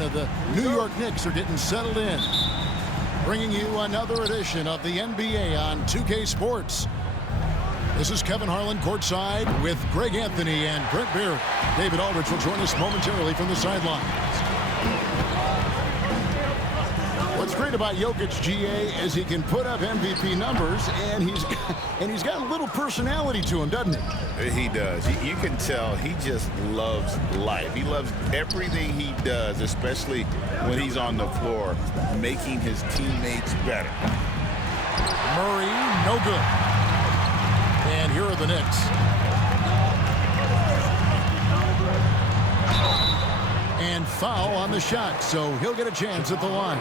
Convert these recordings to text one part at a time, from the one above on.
formation of the New York Knicks are getting settled in. Bringing you another edition of the NBA on 2K Sports. This is Kevin Harlan courtside with Greg Anthony and Brent Beard. David Aldridge will join us momentarily from the sidelines. What's great about Jokic, GA, is he can put up MVP numbers, and he's got a little personality to him, doesn't he? He does. You can tell he just loves life. He loves everything he does, especially when he's on the floor, making his teammates better. Murray, no good. And here are the Knicks. And foul on the shot, so he'll get a chance at the line.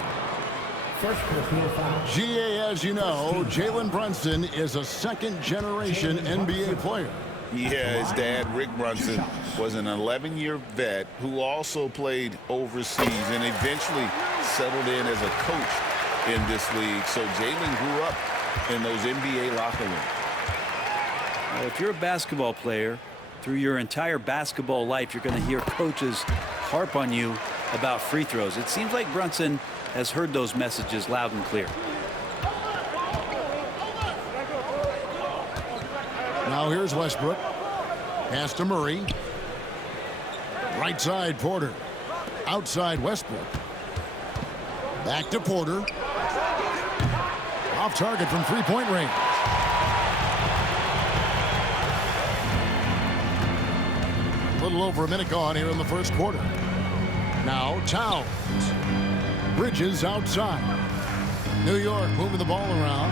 GA, as you know, Jalen Brunson is a second-generation NBA player. Yeah, his dad, Rick Brunson, was an 11-year vet who also played overseas and eventually settled in as a coach in this league. So Jalen grew up in those NBA locker rooms. Well, if you're a basketball player, through your entire basketball life, you're going to hear coaches harp on you about free throws. It seems like Brunson has heard those messages loud and clear. Now here's Westbrook. Pass to Murray. Right side, Porter. Outside, Westbrook. Back to Porter. Off target from three-point range. A little over a minute gone here in the first quarter. Now Towns. Bridges outside. New York moving the ball around.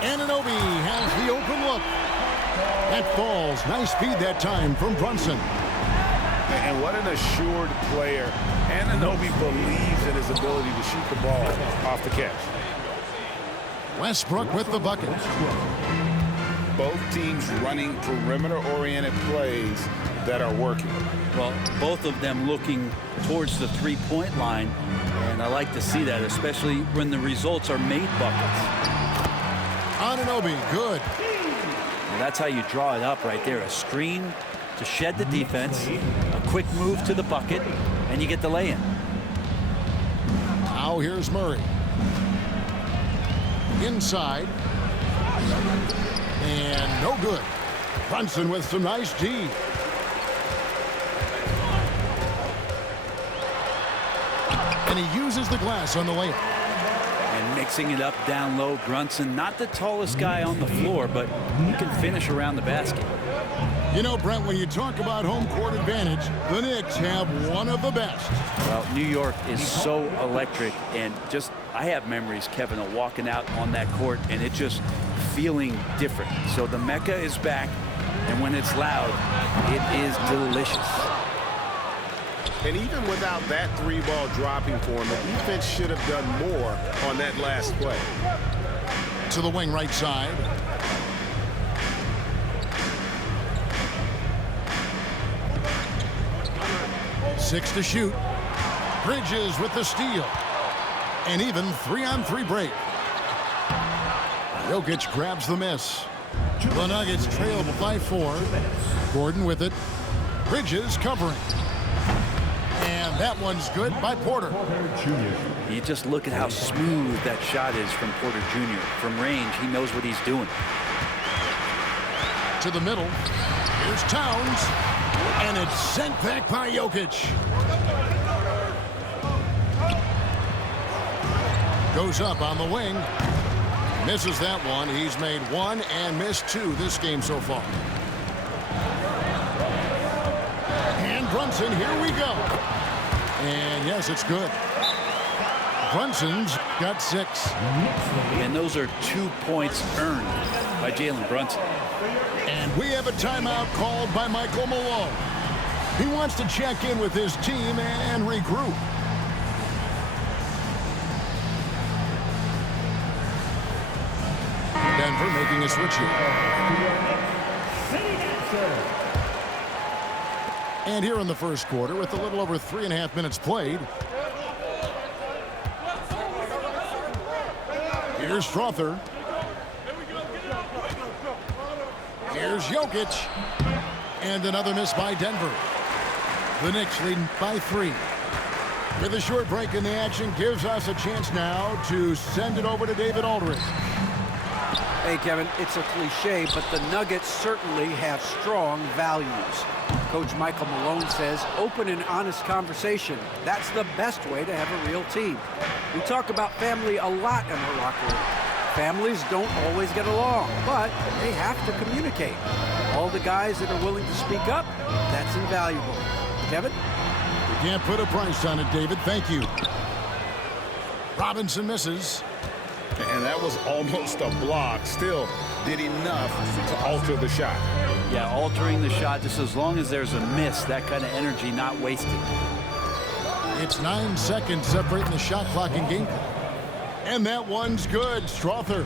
Anunoby has the open look. That falls. Nice feed that time from Brunson. And what an assured player. Anunoby believes in his ability to shoot the ball off the catch. Westbrook with the bucket. Both teams running perimeter-oriented plays that are working. Well, both of them looking towards the three-point line, and I like to see that, especially when the results are made buckets. Anunoby, good. Well, that's how you draw it up right there. A screen to shed the defense, a quick move to the bucket, and you get the lay-in. Now here's Murray. Inside. And no good. Brunson with some nice D. And he uses the glass on the layup. And mixing it up down low, Brunson, not the tallest guy on the floor, but he can finish around the basket. You know, Brent, when you talk about home court advantage, the Knicks have one of the best. Well, New York is so electric, and just, I have memories, Kevin, of walking out on that court, and it just feeling different. So the Mecca is back, and when it's loud, it is delicious. And even without that three-ball dropping for him, the defense should have done more on that last play. To the wing right side. Six to shoot. Bridges with the steal. And even 3-on-3 break. Jokic grabs the miss. The Nuggets trail by 4. Gordon with it. Bridges covering. And that one's good by Porter. You just look at how smooth that shot is from Porter Jr. From range, he knows what he's doing. To the middle. Here's Towns. And it's sent back by Jokic. Goes up on the wing. Misses that one. He's made 1 and missed 2 this game so far. And Brunson, here we go. And yes, it's good. Brunson's got 6. And those are 2 points earned by Jalen Brunson. And we have a timeout called by Michael Malone. He wants to check in with his team and regroup. Denver making a switch here. And here in the first quarter, with a little over 3.5 minutes played, here's Strother. Here's Jokic. And another miss by Denver. The Knicks leading by 3. With a short break in the action, gives us a chance now to send it over to David Aldridge. Hey, Kevin, it's a cliche, but the Nuggets certainly have strong values. Coach Michael Malone says open and honest conversation. That's the best way to have a real team. We talk about family a lot in our locker room. Families don't always get along, but they have to communicate. All the guys that are willing to speak up, that's invaluable. Kevin? You can't put a price on it, David. Thank you. Robinson misses. And that was almost a block. Still did enough to alter the shot. Yeah, altering the shot, just as long as there's a miss, that kind of energy not wasted. It's 9 seconds separating the shot clock and game clock. And that one's good. Strother.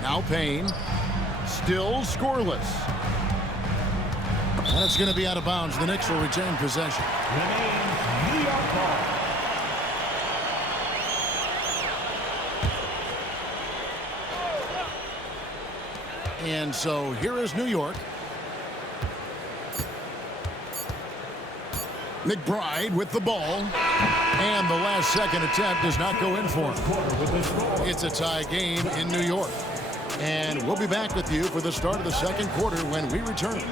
Now Payne. Still scoreless. And it's going to be out of bounds. The Knicks will retain possession. New York ball. And so here is New York. McBride with the ball. And the last second attempt does not go in for him. It's a tie game in New York. And we'll be back with you for the start of the second quarter when we return.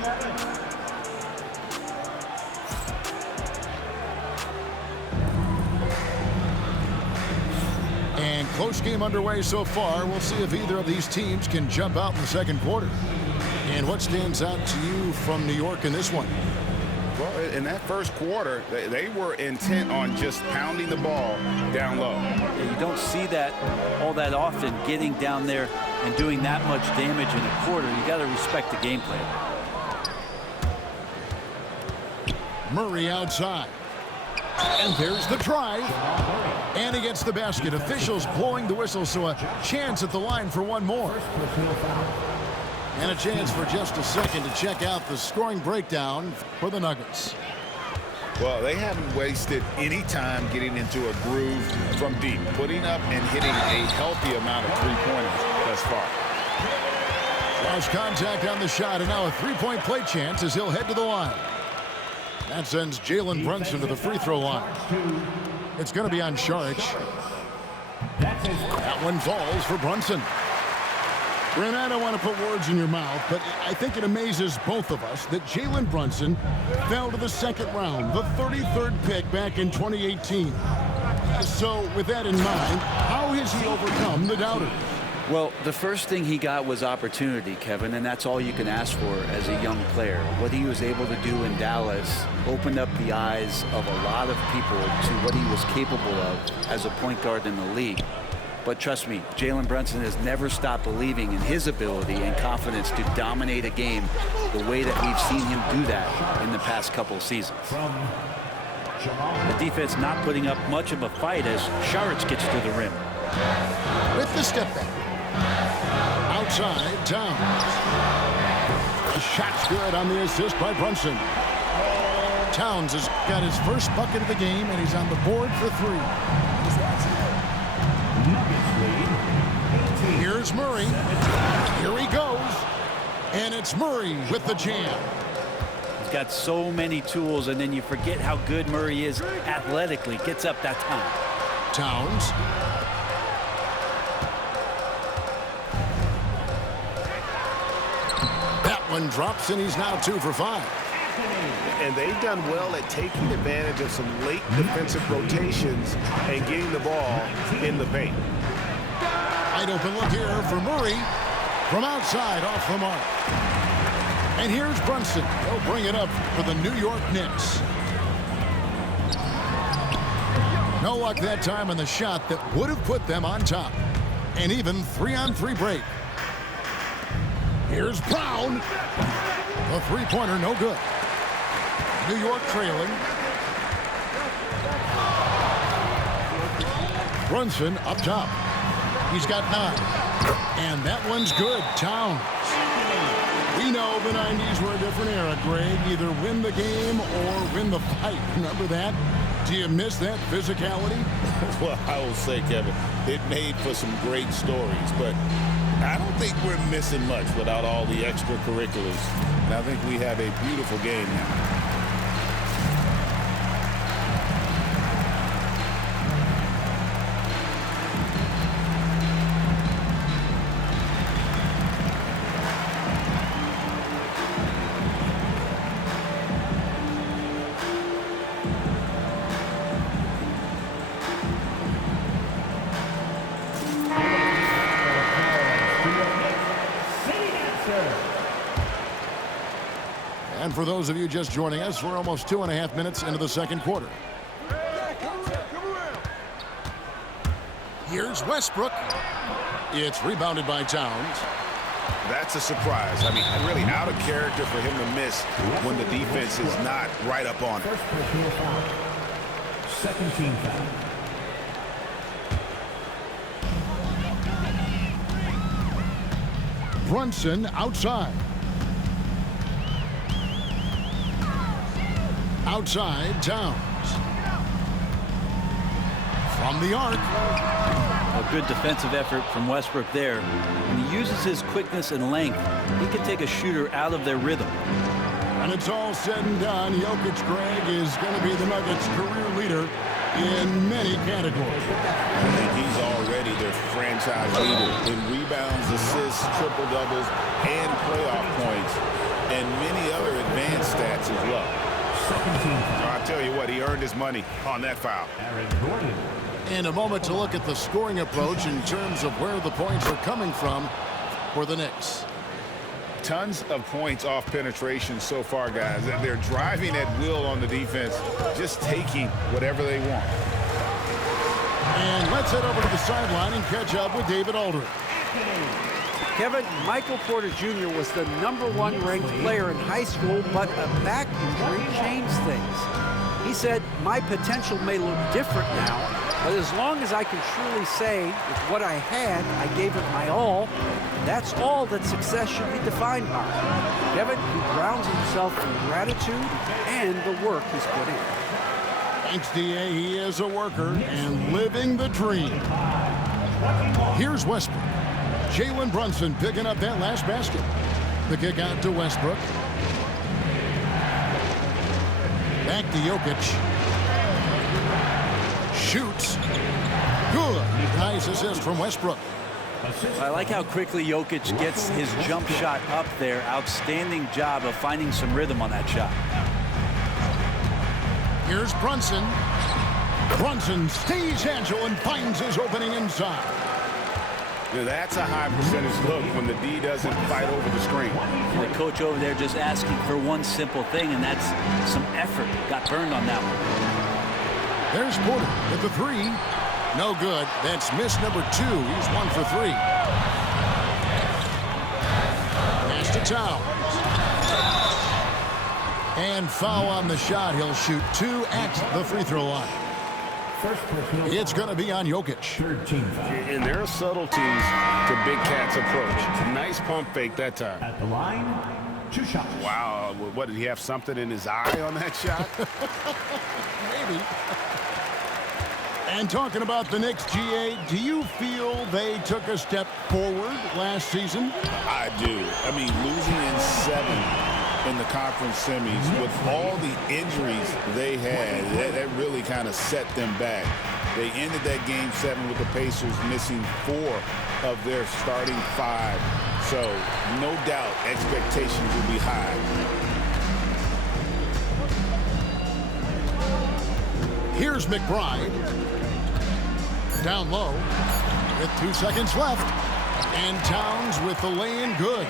And close game underway so far. We'll see if either of these teams can jump out in the second quarter. And what stands out to you from New York in this one? Well, in that first quarter, they were intent on just pounding the ball down low. Yeah, you don't see that all that often, getting down there and doing that much damage in a quarter. You got to respect the game plan. Murray outside. And there's the drive. And he gets the basket. Officials blowing the whistle, so a chance at the line for one more. And a chance for just a second to check out the scoring breakdown for the Nuggets. Well, they haven't wasted any time getting into a groove from deep, putting up and hitting a healthy amount of three-pointers thus far. Lost contact on the shot, and now a three-point play chance as he'll head to the line. That sends Jalen Brunson to the free throw line. It's going to be on Saric. That one falls for Brunson. Brent, I don't want to put words in your mouth, but I think it amazes both of us that Jalen Brunson fell to the second round, the 33rd pick back in 2018. So with that in mind, how has he overcome the doubters? Well, the first thing he got was opportunity, Kevin, and that's all you can ask for as a young player. What he was able to do in Dallas opened up the eyes of a lot of people to what he was capable of as a point guard in the league. But trust me, Jalen Brunson has never stopped believing in his ability and confidence to dominate a game the way that we've seen him do that in the past couple of seasons. The defense not putting up much of a fight as Saric gets to the rim. With the step back. Outside, Towns. The shot's good on the assist by Brunson. Towns has got his first bucket of the game, and he's on the board for three. Here's Murray. Here he goes. And it's Murray with the jam. He's got so many tools, and then you forget how good Murray is athletically. Gets up that time. Towns. That one drops, and he's now 2 for 5. And they've done well at taking advantage of some late defensive rotations and getting the ball in the paint. Wide open look here for Murray from outside off the mark. And here's Brunson. He'll bring it up for the New York Knicks. No luck that time on the shot that would have put them on top. And even 3-on-3 break. Here's Brown. The three-pointer no good. New York trailing. Brunson up top. He's got 9. And that one's good. Towns. We know the 90s were a different era, Greg. Either win the game or win the fight. Remember that? Do you miss that physicality? Well, I will say, Kevin, it made for some great stories, but I don't think we're missing much without all the extracurriculars. And I think we have a beautiful game now. those of you just joining us, we're almost 2.5 minutes into the second quarter. Here's Westbrook. It's rebounded by Towns. That's a surprise. I mean, really out of character for him to miss when the defense is not right up on it. First personal foul. Second team foul. Brunson outside. Outside, Towns. From the arc. A good defensive effort from Westbrook there. When he uses his quickness and length, he can take a shooter out of their rhythm. And it's all said and done, Jokic, Greg, is going to be the Nuggets' career leader in many categories. And he's already their franchise leader in rebounds, assists, triple-doubles, and playoff points, and many other advanced stats as well. I'll tell you what, he earned his money on that foul. In a moment to look at the scoring approach in terms of where the points are coming from for the Knicks. Tons of points off penetration so far, guys. They're driving at will on the defense, just taking whatever they want. And let's head over to the sideline and catch up with David Aldridge. Kevin, Michael Porter Jr. was the #1 ranked player in high school, but a back injury changed things. He said, "My potential may look different now, but as long as I can truly say with what I had, I gave it my all, that's all that success should be defined by." Kevin, he grounds himself in gratitude and the work he's put in. Thanks, D.A. He is a worker and living the dream. Here's Westbrook. Jalen Brunson picking up that last basket. The kick out to Westbrook. Back to Jokic. Shoots. Good. Nice assist from Westbrook. I like how quickly Jokic gets his jump shot up there. Outstanding job of finding some rhythm on that shot. Here's Brunson. Brunson stays agile and finds his opening inside. That's a high percentage look when the D doesn't fight over the screen. The coach over there just asking for one simple thing, and that's some effort. Got burned on that one. There's Porter with the three. No good. That's miss number 2. He's 1 for 3. Pass to Towns. And foul on the shot. He'll shoot 2 at the free throw line. It's going to be on Jokic. And there are subtleties to Big Cat's approach. Nice pump fake that time. At the line, 2 shots. Wow, what, did he have something in his eye on that shot? Maybe. And talking about the Knicks, GA, do you feel they took a step forward last season? I do. I mean, losing in 7 in the conference semis with all the injuries they had, that really kind of set them back. They ended that game 7 with the Pacers missing 4 of their starting 5. So no doubt expectations will be high. Here's McBride. Down low with 2 seconds left. And Towns with the lay-in good.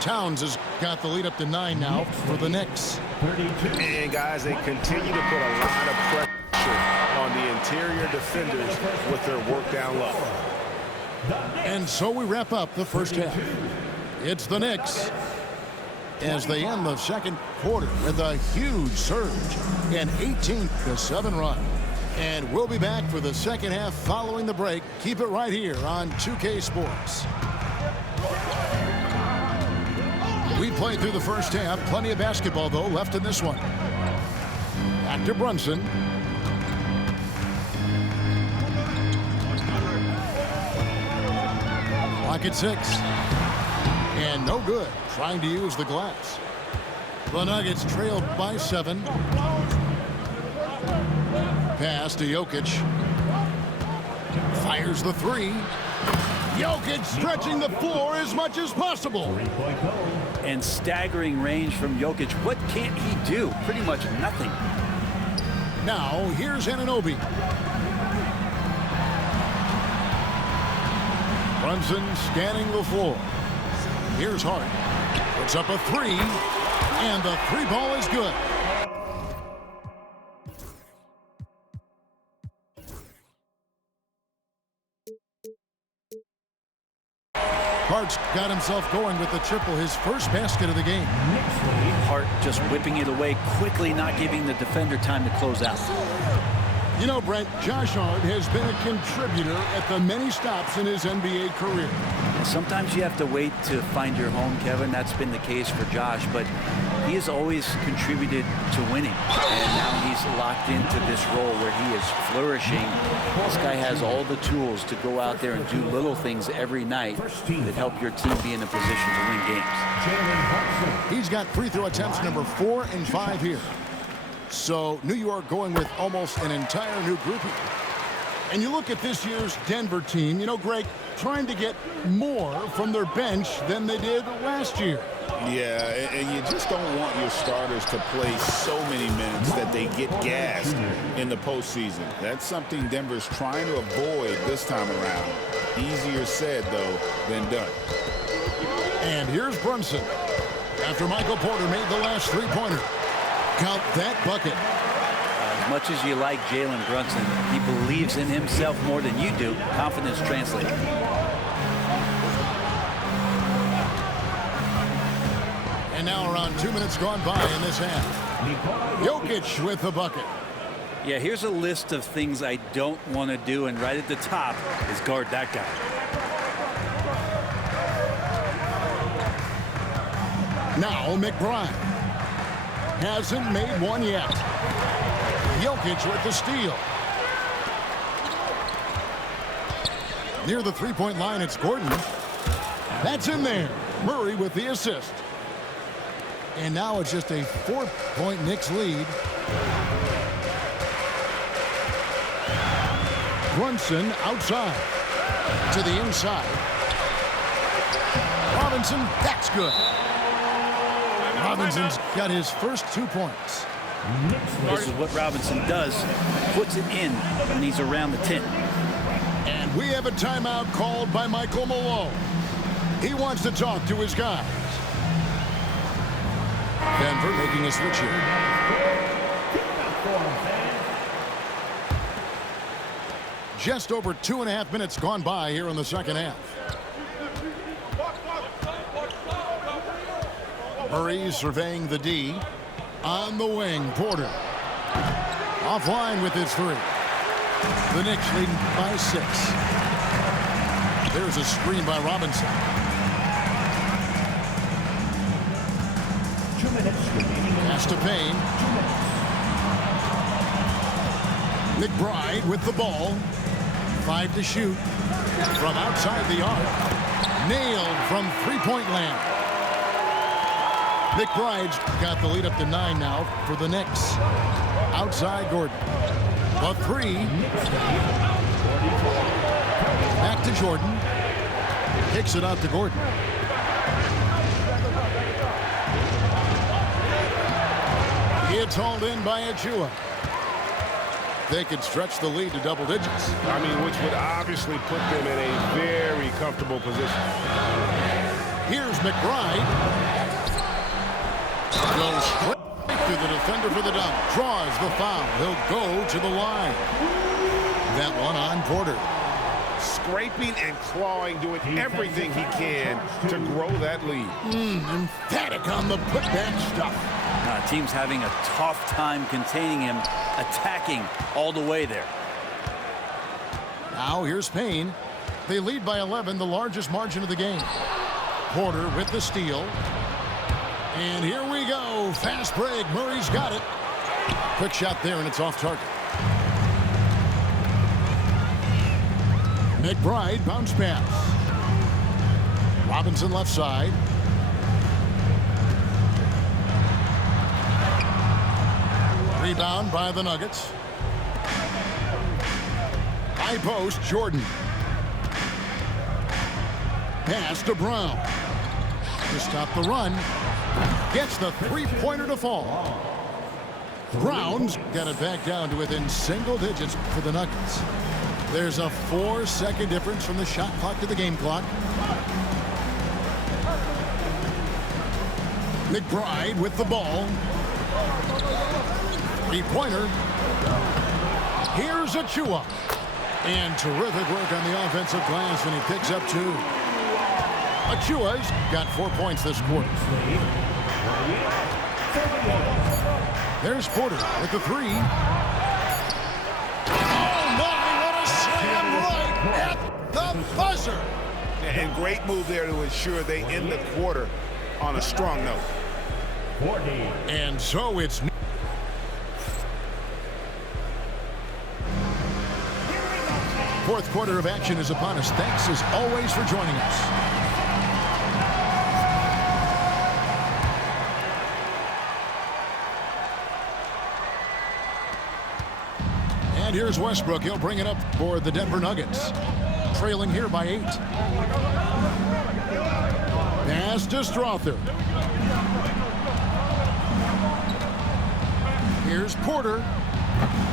Towns has got the lead up to 9 now for the Knicks. And guys, they continue to put a lot of pressure on the interior defenders with their work down low. And so we wrap up the first half. It's the Knicks as they end the second quarter with a huge surge, an 18-7 run. And we'll be back for the second half following the break. Keep it right here on 2K Sports. We played through the first half. Plenty of basketball, though, left in this one. Back to Brunson. Clock at 6. And no good. Trying to use the glass. The Nuggets trailed by 7. Pass to Jokic. Fires the 3. Jokic stretching the floor as much as possible. And staggering range from Jokic. What can't he do? Pretty much nothing. Now, here's Anunoby. Brunson scanning the floor. Here's Hart. Puts up a 3. And the three ball is good. Hart's got himself going with the triple, his first basket of the game. Hart just whipping it away quickly, not giving the defender time to close out. You know, Brent, Josh Hart has been a contributor at the many stops in his NBA career. Sometimes you have to wait to find your home, Kevin. That's been the case for Josh, but he has always contributed to winning. And now he's locked into this role where he is flourishing. This guy has all the tools to go out there and do little things every night that help your team be in a position to win games. He's got free throw attempts number 4 and 5 here. So New York going with almost an entire new grouping. And you look at this year's Denver team, you know, Greg, trying to get more from their bench than they did last year. Yeah, and you just don't want your starters to play so many minutes that they get gassed in the postseason. That's something Denver's trying to avoid this time around. Easier said, though, than done. And here's Brunson. After Michael Porter made the last three-pointer. Count that bucket. As much as you like Jalen Brunson, he believes in himself more than you do. Confidence translated. And now around 2 minutes gone by in this half. Jokic with the bucket. Yeah, here's a list of things I don't want to do, and right at the top is guard that guy. Now McBride. Hasn't made one yet. Jokic with the steal. Near the three-point line, it's Gordon. That's in there. Murray with the assist. And now it's just a 4-point Knicks lead. Brunson outside. To the inside. Robinson, that's good. Robinson's got his first 2 points. This is what Robinson does. Puts it in when he's around the 10. And we have a timeout called by Michael Malone. He wants to talk to his guys. Denver making a switch here. Just over 2.5 minutes gone by here in the second half. Murray surveying the D. On the wing, Porter. Offline with his three. The Knicks leading by 6. There's a screen by Robinson. 2 minutes remaining. Pass to Payne. McBride with the ball. 5 to shoot. From outside the arc. Nailed from three-point land. McBride's got the lead up to 9 now for the Knicks. Outside Gordon. A 3. Back to Jordan. Kicks it out to Gordon. It's hauled in by Achua. They could stretch the lead to double digits. I mean, which would obviously put them in a very comfortable position. Here's McBride. Goes straight to the defender for the dunk. Draws the foul. He'll go to the line. That one on Porter. Scraping and clawing, doing everything he can to grow that lead. Emphatic on the putback stuff. Team's having a tough time containing him, attacking all the way there. Now here's Payne. They lead by 11, the largest margin of the game. Porter with the steal. And here we go. Fast break. Murray's got it. Quick shot there, and it's off target. McBride bounce pass. Robinson left side. Rebound by the Nuggets. High post, Jordan. Pass to Brown. To stop the run. Gets the three-pointer to fall. Brown's got it back down to within single digits for the Nuggets. There's a 4-second difference from the shot clock to the game clock. McBride with the ball. Three-pointer. Here's Achua. And terrific work on the offensive glass, and he picks up 2. Achua's got 4 points this quarter. There's Porter with the 3. Oh, my, what a slam right at the buzzer. And great move there to ensure they end the quarter on a strong note. And so it's... Fourth quarter of action is upon us. Thanks as always for joining us. And here's Westbrook. He'll bring it up for the Denver Nuggets. Trailing here by 8. Pass to Strother. Here's Porter.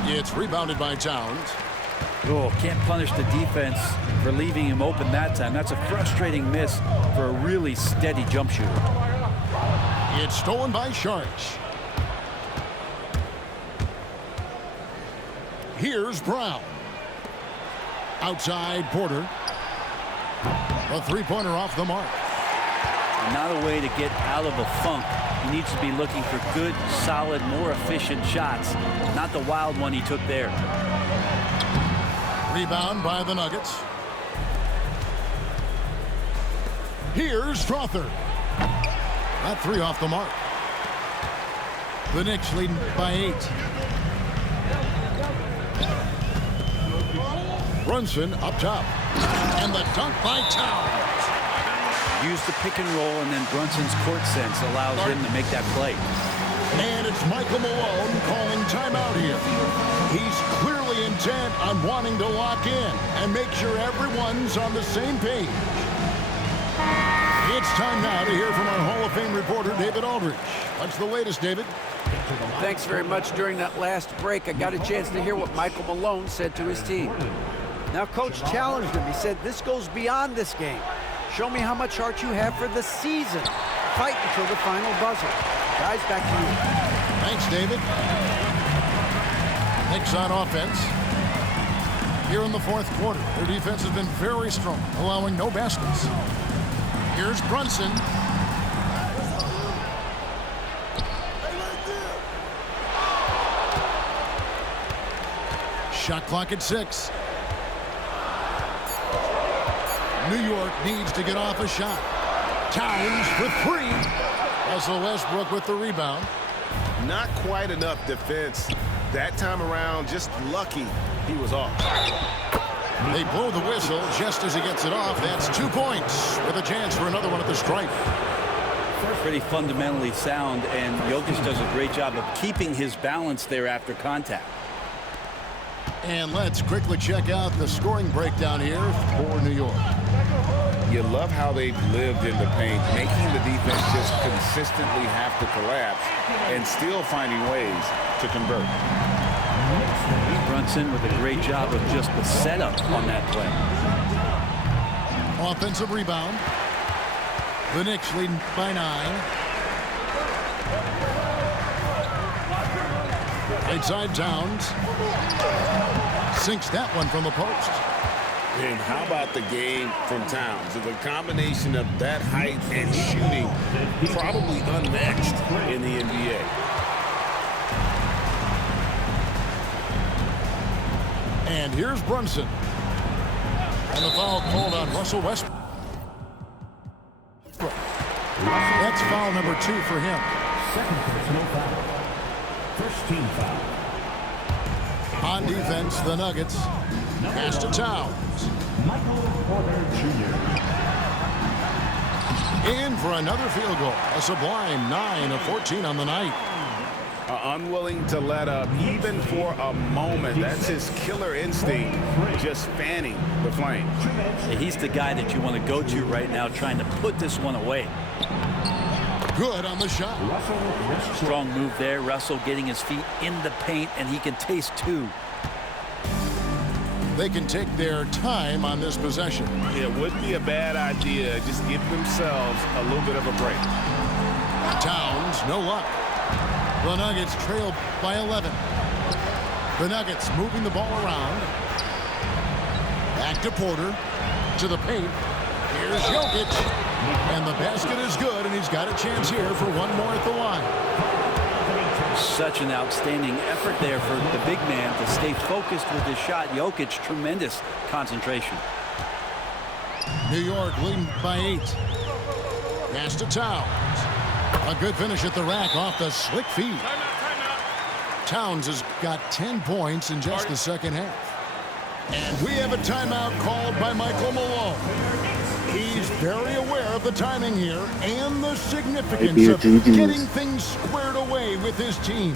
It's rebounded by Towns. Oh, can't punish the defense for leaving him open that time. That's a frustrating miss for a really steady jump shooter. It's stolen by Sharks. Here's Brown. Outside Porter. A three-pointer off the mark. Not a way to get out of a funk. He needs to be looking for good, solid, more efficient shots. Not the wild one he took there. Rebound by the Nuggets. Here's Strother. That 3 off the mark. The Knicks leading by 8. Brunson up top. And the dunk by Towns. Use the pick and roll, and then Brunson's court sense allows him to make that play. And it's Michael Malone calling timeout here. He's clearly intent on wanting to lock in and make sure everyone's on the same page. It's time now to hear from our Hall of Fame reporter, David Aldridge. What's the latest, David? Thanks very much. During that last break, I got a chance to hear what Michael Malone said to his team. Now, Coach challenged him. He said, this goes beyond this game. Show me how much heart you have for the season. Fight until the final buzzer. Guys, back to you. Thanks, David. Knicks on offense. Here in the fourth quarter, their defense has been very strong, allowing no baskets. Here's Brunson. Shot clock at 6. New York needs to get off a shot. Towns for 3. Russell Westbrook with the rebound. Not quite enough defense that time around. Just lucky he was off. They blow the whistle just as he gets it off. That's 2 points with a chance for another one at the stripe. Pretty fundamentally sound, and Jokic does a great job of keeping his balance there after contact. And let's quickly check out the scoring breakdown here for New York. You love how they've lived in the paint, making the defense just consistently have to collapse and still finding ways to convert. Brunson with a great job of just the setup on that play. Offensive rebound. The Knicks leading by 9. Inside Towns. Sinks that one from the post. And how about the game from Towns? The combination of that height and shooting, probably unmatched in the NBA. And here's Brunson. And the foul called on Russell Westbrook. That's foul number 2 for him. Second personal foul. First team foul. On defense, the Nuggets. Pass to Towns. Michael Porter Jr. In for another field goal. A sublime 9 of 14 on the night. Unwilling to let up even for a moment. That's his killer instinct, just fanning the flame. He's the guy that you want to go to right now, trying to put this one away. Good on the shot. Strong move there. Russell getting his feet in the paint, and he can taste 2. They can take their time on this possession. It wouldn't be a bad idea. Just give themselves a little bit of a break. Towns no luck. The Nuggets trail by 11. The Nuggets moving the ball around. Back to Porter. To the paint. Here's Jokic. And the basket is good, and he's got a chance here for one more at the line. Such an outstanding effort there for the big man to stay focused with his shot. Jokic, tremendous concentration. New York leading by 8. Pass to Towns. A good finish at the rack off the slick feed. Towns has got 10 points in just the second half. And we have a timeout called by Michael Malone. He's very aware of the timing here and the significance of getting things squared away with his team.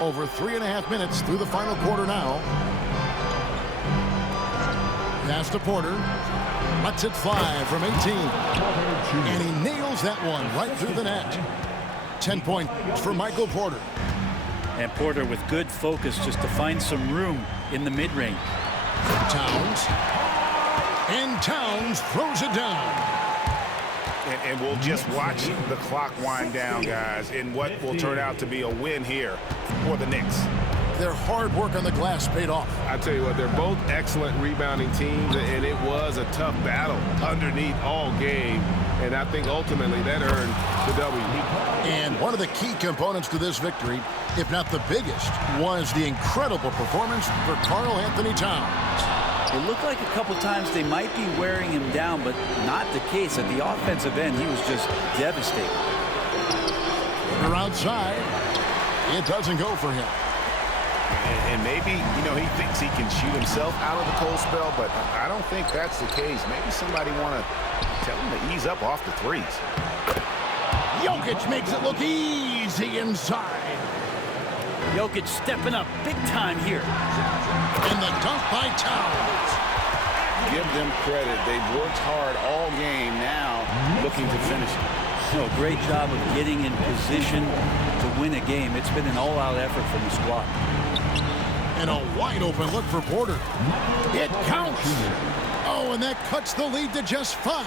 Over 3.5 minutes through the final quarter now. Pass to Porter. Lets it fly from 18. And he nails that one right through the net. 10 points for Michael Porter. And Porter with good focus just to find some room in the mid-range. Towns. And Towns throws it down. And we'll just watch the clock wind down, guys, in what will turn out to be a win here for the Knicks. Their hard work on the glass paid off. I tell you what, they're both excellent rebounding teams, and it was a tough battle underneath all game. And I think ultimately that earned the W. And one of the key components to this victory, if not the biggest, was the incredible performance for Karl Anthony Towns. It looked like a couple times they might be wearing him down, but not the case. At the offensive end, he was just devastating. They're outside. It doesn't go for him. And maybe, you know, he thinks he can shoot himself out of the cold spell, but I don't think that's the case. Maybe somebody want to tell him to ease up off the threes. Jokic makes it look easy inside. Jokic stepping up big time here. And the dunk by Towns. Give them credit. They've worked hard all game now, looking to finish it. So great job of getting in position to win a game. It's been an all-out effort from the squad. And a wide open look for Porter. It counts. Oh, and that cuts the lead to just 5.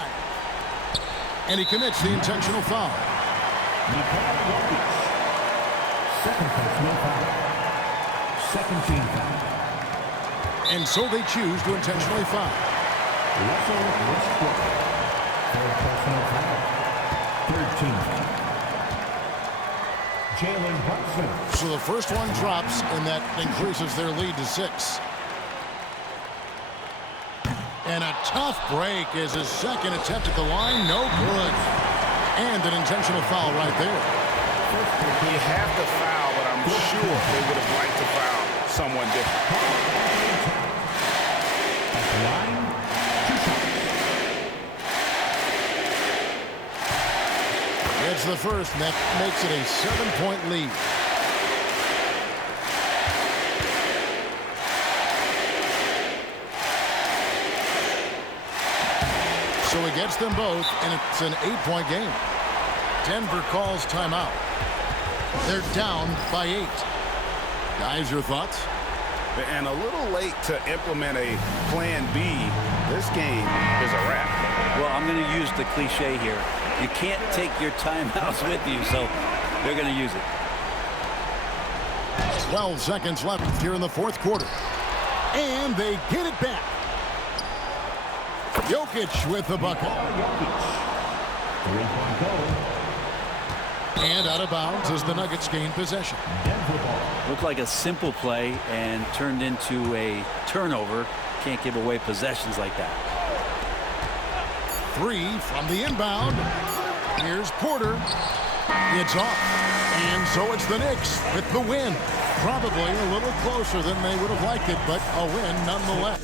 And he commits the intentional foul. Second personal foul. Second team foul. And so they choose to intentionally foul. Russell Westbrook. Third personal foul. Third team foul. Jalen Brunson. So the first one drops, and that increases their lead to 6. And a tough break is his second attempt at the line. No good. And an intentional foul right there. You have to foul, but I'm sure they would have liked to foul someone different. It's the first, and that makes it a 7-point lead. So he gets them both, and it's an 8-point game. Denver calls timeout. They're down by 8. Guys, your thoughts? And a little late to implement a plan B. This game is a wrap. Well, I'm going to use the cliche here. You can't take your timeouts with you, so they're going to use it. 12 seconds left here in the fourth quarter. And they get it back. Jokic with the bucket. Three-point goal. And out of bounds as the Nuggets gain possession. Looked like a simple play and turned into a turnover. Can't give away possessions like that. 3 from the inbound. Here's Porter. It's off. And so it's the Knicks with the win. Probably a little closer than they would have liked it, but a win nonetheless.